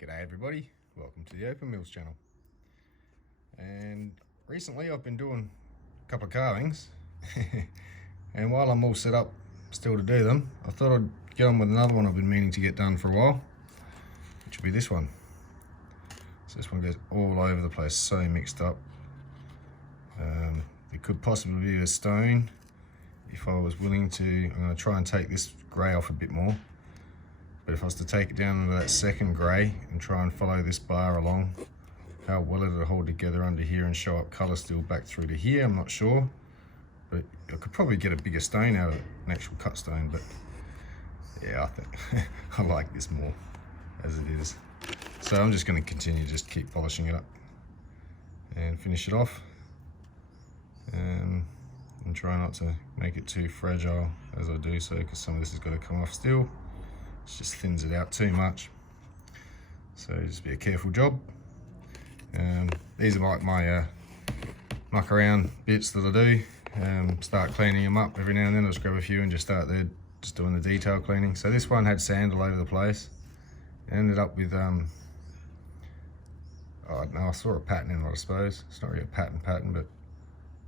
G'day everybody, welcome to the Open Mills channel. And recently I've been doing a couple of carvings and while I'm all set up still to do them, I thought I'd get on with another one I've been meaning to get done for a while, which will be this one. So this one goes all over the place, so mixed up. It could possibly be a stone if I was willing to. I'm going to try and take this grey off a bit more. But if I was to take it down into that second grey and try and follow this bar along, how well it'll hold together under here and show up colour still back through to here, I'm not sure. But I could probably get a bigger stone out of it, an actual cut stone, but yeah, I think I like this more as it is. So I'm just going to continue to just keep polishing it up and finish it off. And try not to make it too fragile as I do so, because some of this has got to come off still. It just thins it out too much, so just be a careful job. These are like my muck around bits that I do. Start cleaning them up every now and then. I'll just grab a few and just start there just doing the detail cleaning. So this one had sand all over the place. It ended up with I don't know, I saw a pattern in it, I suppose. It's not really a pattern, but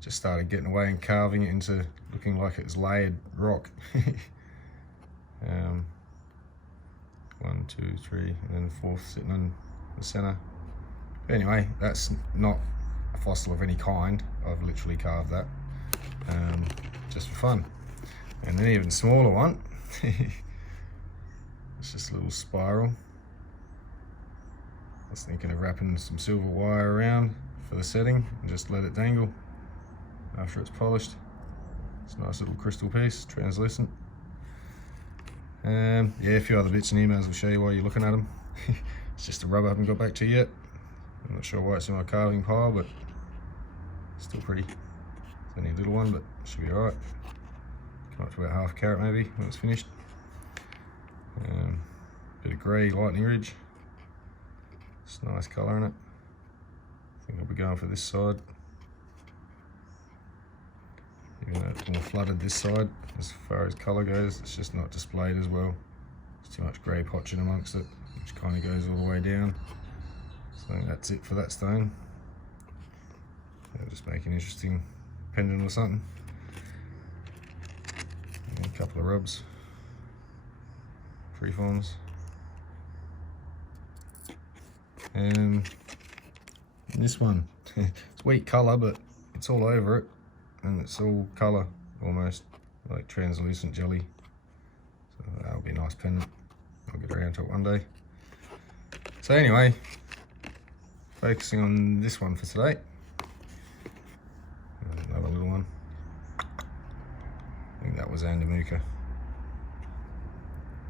just started getting away and carving it into looking like it's layered rock. 1, 2, 3, and then the fourth sitting in the center. But anyway, that's not a fossil of any kind. I've literally carved that just for fun. And an even smaller one. It's just a little spiral. I was thinking of wrapping some silver wire around for the setting and just let it dangle after it's polished. It's a nice little crystal piece, translucent. Yeah, a few other bits and emails will show you while you're looking at them. It's just a rub I haven't got back to yet. I'm not sure why it's in my carving pile, but still pretty. It's only a little one, but should be alright. Come up to about half a carat maybe when it's finished. Bit of grey lightning ridge. It's nice colour in it. I think I'll be going for this side. Even though it's more flooded this side, as far as colour goes, it's just not displayed as well. There's too much grey potching amongst it, which kind of goes all the way down. So I think that's it for that stone. I'll just make an interesting pendant or something. And a couple of rubs, freeforms. And this one, it's weak colour, but it's all over it. And it's all colour, almost like translucent jelly. So that'll be a nice pendant. I'll get around to it one day. So anyway, focusing on this one for today. Another little one. I think that was Andamuka.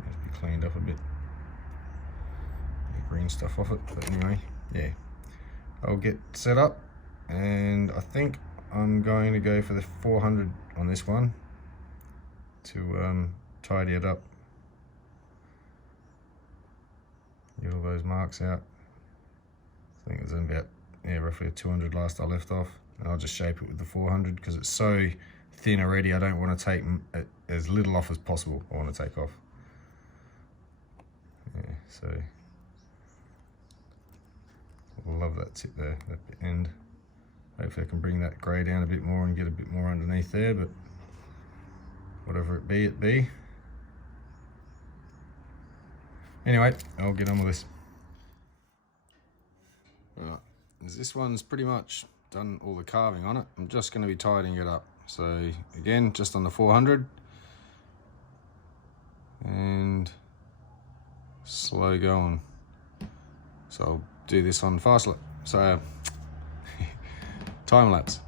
Needs to be cleaned up a bit. The green stuff off it, but anyway, yeah. I'll get set up, and I think I'm going to go for the 400 on this one to tidy it up. Get all those marks out. I think there's about, yeah, roughly a 200 last I left off. And I'll just shape it with the 400 because it's so thin already. I don't want to take as little off as possible. I want to take off. Yeah, so I love that tip there, that end. Hopefully I can bring that grey down a bit more and get a bit more underneath there, but whatever it be. Anyway, I'll get on with this. Right, this one's pretty much done all the carving on it. I'm just going to be tidying it up. So again, just on the 400. And slow going. So I'll do this on fast lap. So time lapse.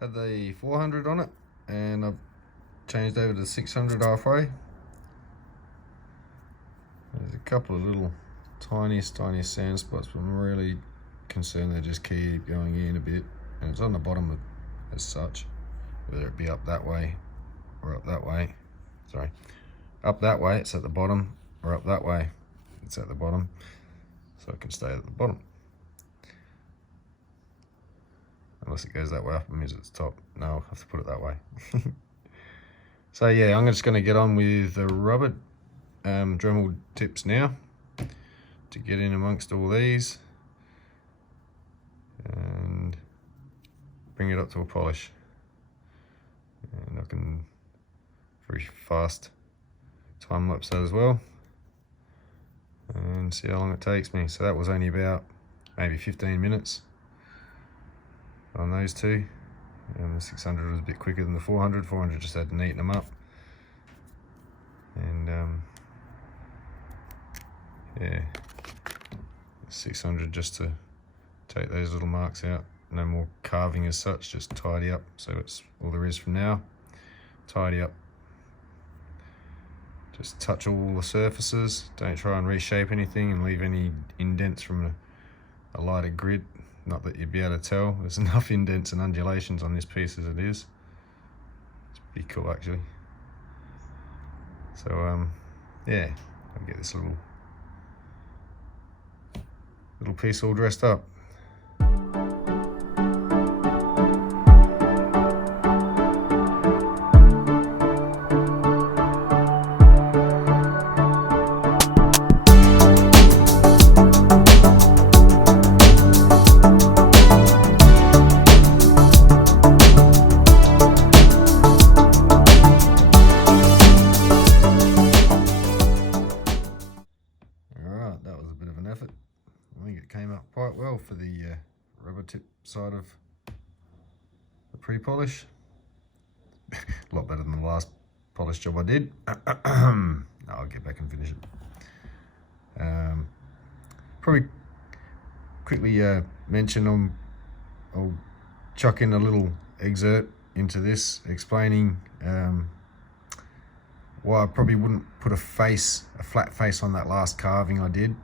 Had the 400 on it, and I've changed over to 600 halfway. There's a couple of little tiniest sand spots, but I'm really concerned they just keep going in a bit, and it's on the bottom of, as such, whether it be up that way or up that way. Sorry, up that way it's at the bottom, or up that way it's at the bottom, so it can stay at the bottom. Unless it goes that way up and means it's top. No, I'll have to put it that way. So yeah, I'm just going to get on with the rubber Dremel tips now to get in amongst all these and bring it up to a polish. And I can very fast time lapse that as well and see how long it takes me. So that was only about maybe 15 minutes on those two, and the 600 was a bit quicker than the 400. 400 just had to neaten them up, and yeah, 600 just to take those little marks out. No more carving as such, just tidy up. So it's all there is from now. Tidy up, just touch all the surfaces, don't try and reshape anything and leave any indents from a lighter grid. Not that you'd be able to tell, there's enough indents and undulations on this piece as it is. It's pretty cool actually. So yeah, I'll get this little piece all dressed up. Quite well for the rubber tip side of the pre-polish. A lot better than the last polish job I did. I'll get back and finish it. Probably quickly mention I'll chuck in a little excerpt into this explaining why I probably wouldn't put a flat face on that last carving I did.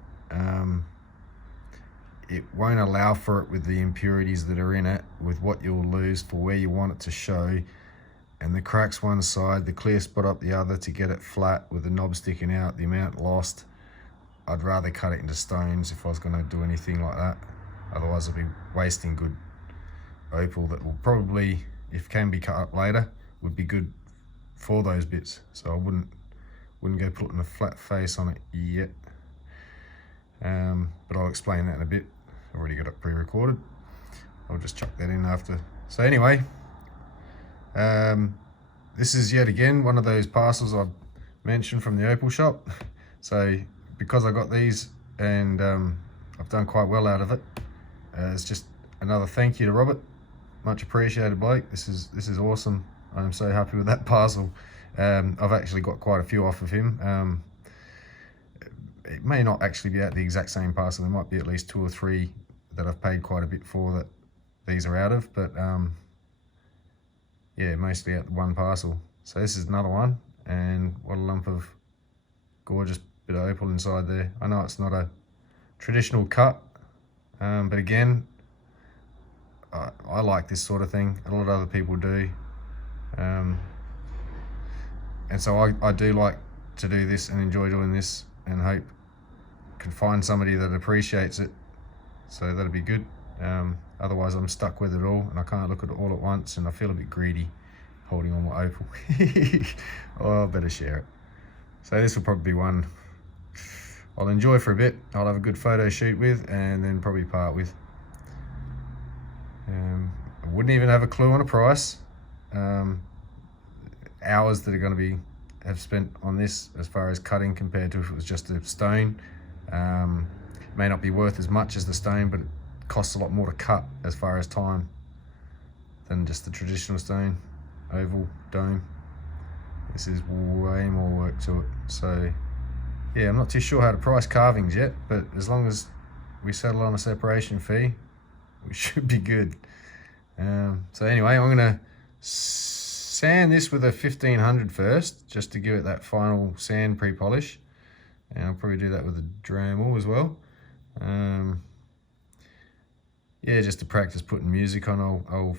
It won't allow for it with the impurities that are in it, with what you'll lose for where you want it to show, and the cracks one side, the clear spot up the other to get it flat with the knob sticking out, the amount lost. I'd rather cut it into stones if I was going to do anything like that. Otherwise I'd be wasting good opal that will probably, if can be cut up later, would be good for those bits. So I wouldn't go putting a flat face on it yet. But I'll explain that in a bit. I've already got it pre-recorded. I'll just chuck that in after. So anyway, this is yet again one of those parcels I've mentioned from the Opal shop. So because I got these and I've done quite well out of it, it's just another thank you to Robert. Much appreciated, bloke. This is awesome. I'm so happy with that parcel. I've actually got quite a few off of him. It may not actually be at the exact same parcel. There might be at least 2 or 3 that I've paid quite a bit for that these are out of, but yeah, mostly at one parcel. So this is another one, and what a lump of gorgeous bit of opal inside there. I know it's not a traditional cut, but again, I like this sort of thing. A lot of other people do, and so I do like to do this and enjoy doing this, and hope can find somebody that appreciates it. So that'd be good. Otherwise I'm stuck with it all and I can't look at it all at once, and I feel a bit greedy holding on my opal. Oh, I better share it. So this will probably be one I'll enjoy for a bit. I'll have a good photo shoot with, and then probably part with. I wouldn't even have a clue on a price. Hours that are going to have spent on this as far as cutting compared to if it was just a stone. May not be worth as much as the stone, but it costs a lot more to cut as far as time than just the traditional stone, oval, dome. This is way more work to it. So yeah, I'm not too sure how to price carvings yet, but as long as we settle on a separation fee, we should be good. So anyway, I'm gonna sand this with a 1500 first, just to give it that final sand pre-polish. And I'll probably do that with a Dremel as well. Yeah, just to practice putting music on. I'll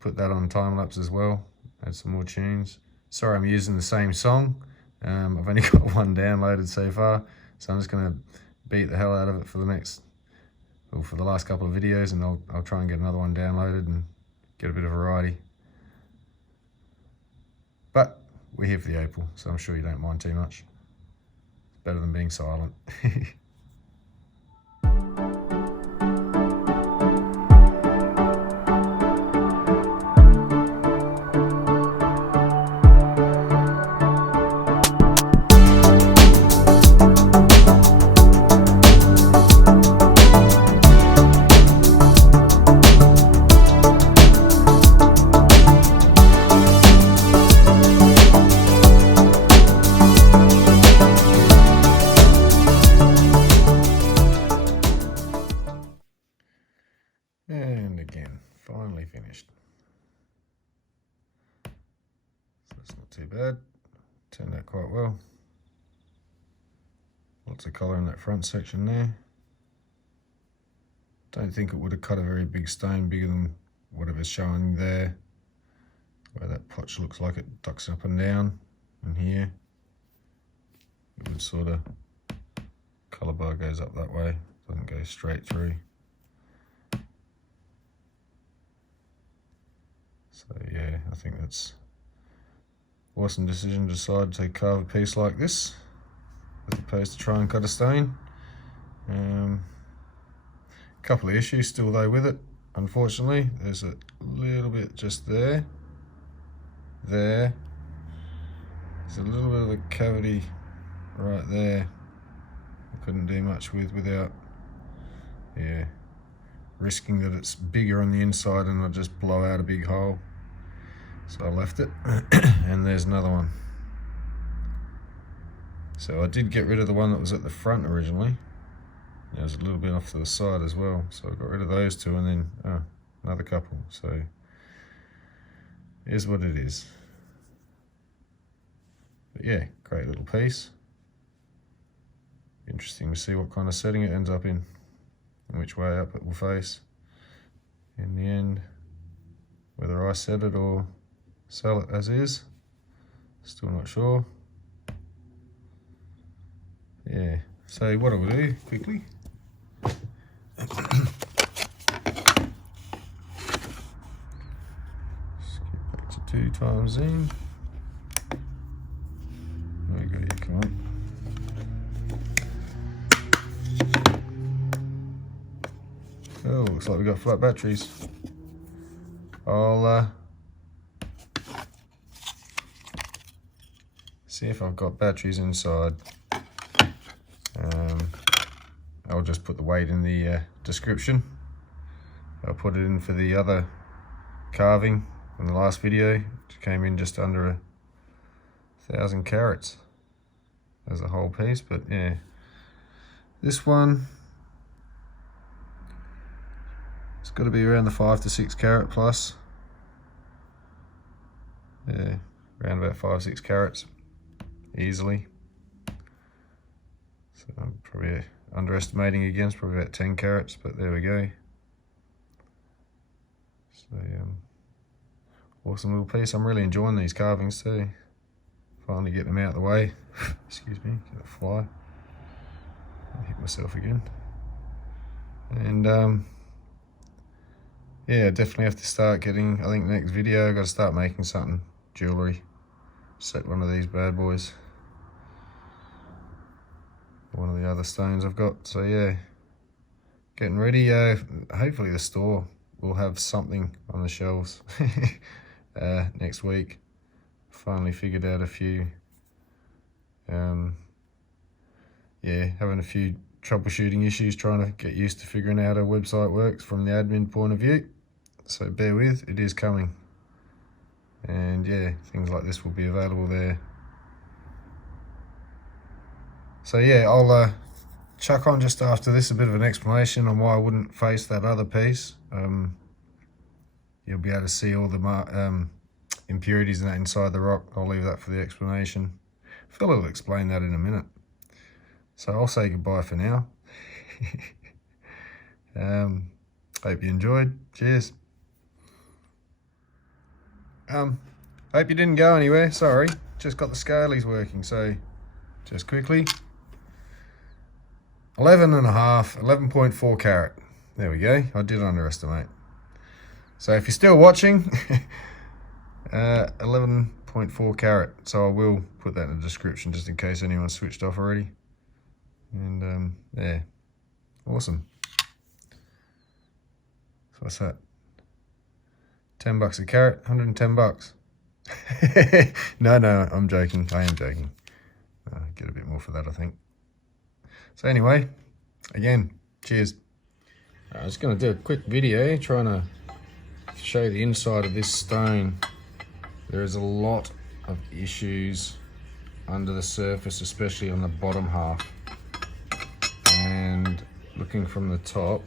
put that on time-lapse as well, add some more tunes. Sorry I'm using the same song. I've only got one downloaded so far, so I'm just gonna beat the hell out of it for the last couple of videos, and I'll try and get another one downloaded and get a bit of variety. But we're here for the Opal, so I'm sure you don't mind too much. It's better than being silent. And again, finally finished. So that's not too bad. Turned out quite well. Lots of colour in that front section there. Don't think it would have cut a very big stone, bigger than whatever's showing there. Where that potch looks like it ducks up and down. And here, it would sort of, colour bar goes up that way, doesn't go straight through. So yeah, I think that's awesome decision to decide to carve a piece like this as opposed to try and cut a stone. Couple of issues still though with it, unfortunately. There's a little bit just there. There's a little bit of a cavity right there. I couldn't do much without, yeah, risking that it's bigger on the inside and I'll just blow out a big hole. So I left it. And there's another one. So I did get rid of the one that was at the front originally. There's a little bit off to the side as well. So I got rid of those two, and then another couple. So here's what it is. But yeah, great little piece. Interesting to see what kind of setting it ends up in and which way up it will face in the end. Whether I set it or sell it as is, still not sure. Yeah, so what I will do quickly, skip back to 2 times zoom. There we go, yeah, come on. Oh, looks like we've got flat batteries. I'll see if I've got batteries inside. I'll just put the weight in the description. I'll put it in for the other carving in the last video, which came in just under 1,000 carats as a whole piece. But yeah, this one, it's got to be around the 5 to 6 carat plus. Yeah, around about 5-6 carats easily. So I'm probably underestimating again, it's probably about 10 carats, but there we go. So awesome little piece. I'm really enjoying these carvings too. Finally get them out of the way. Excuse me, get a fly. I hit myself again. And yeah, definitely have to start getting, I think next video I've got to start making something, jewellery. Set one of these bad boys. One of the other stones I've got. So yeah, getting ready. Hopefully the store will have something on the shelves next week. Finally figured out a few. Yeah, having a few troubleshooting issues, trying to get used to figuring out how a website works from the admin point of view. So bear with, it is coming. And yeah, things like this will be available there. So yeah, I'll chuck on just after this a bit of an explanation on why I wouldn't face that other piece. you'll be able to see all the impurities in that inside the rock. I'll leave that for the explanation. Phil will explain that in a minute. So I'll say goodbye for now. Hope you enjoyed. Cheers. Hope you didn't go anywhere. Sorry, just got the scalies working. So just quickly, 11.4 carat. There we go. I did underestimate. So if you're still watching, 11.4 carat. So I will put that in the description just in case anyone switched off already. And yeah, awesome. So what's that? $10 a carat, 110 bucks. No, I'm joking. I am joking. Get a bit more for that, I think. So anyway, again, cheers. I'm just going to do a quick video trying to show the inside of this stone. There is a lot of issues under the surface, especially on the bottom half. And looking from the top,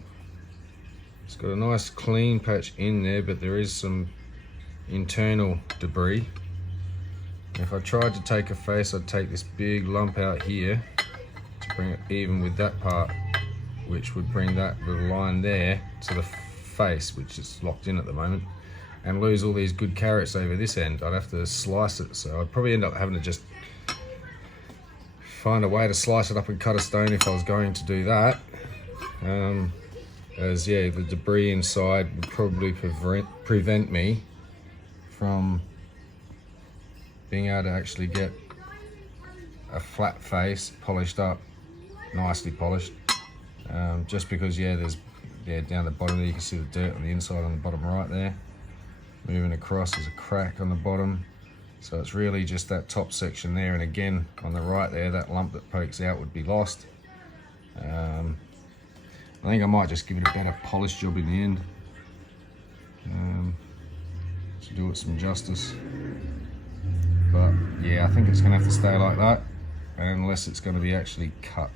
it's got a nice clean patch in there, but there is some internal debris. If I tried to take a face, I'd take this big lump out here to bring it even with that part, which would bring that little line there to the face, which is locked in at the moment, and lose all these good carats over this end. I'd have to slice it, so I'd probably end up having to just find a way to slice it up and cut a stone if I was going to do that. As yeah, the debris inside would probably prevent me from being able to actually get a flat face polished up, nicely polished. Just because there's down the bottom there you can see the dirt on the inside on the bottom right there. Moving across, there's a crack on the bottom, so it's really just that top section there, and again on the right there, that lump that pokes out would be lost. I think I might just give it a better polish job in the end, to do it some justice. But yeah, I think it's going to have to stay like that unless it's going to be actually cut.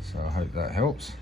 So I hope that helps.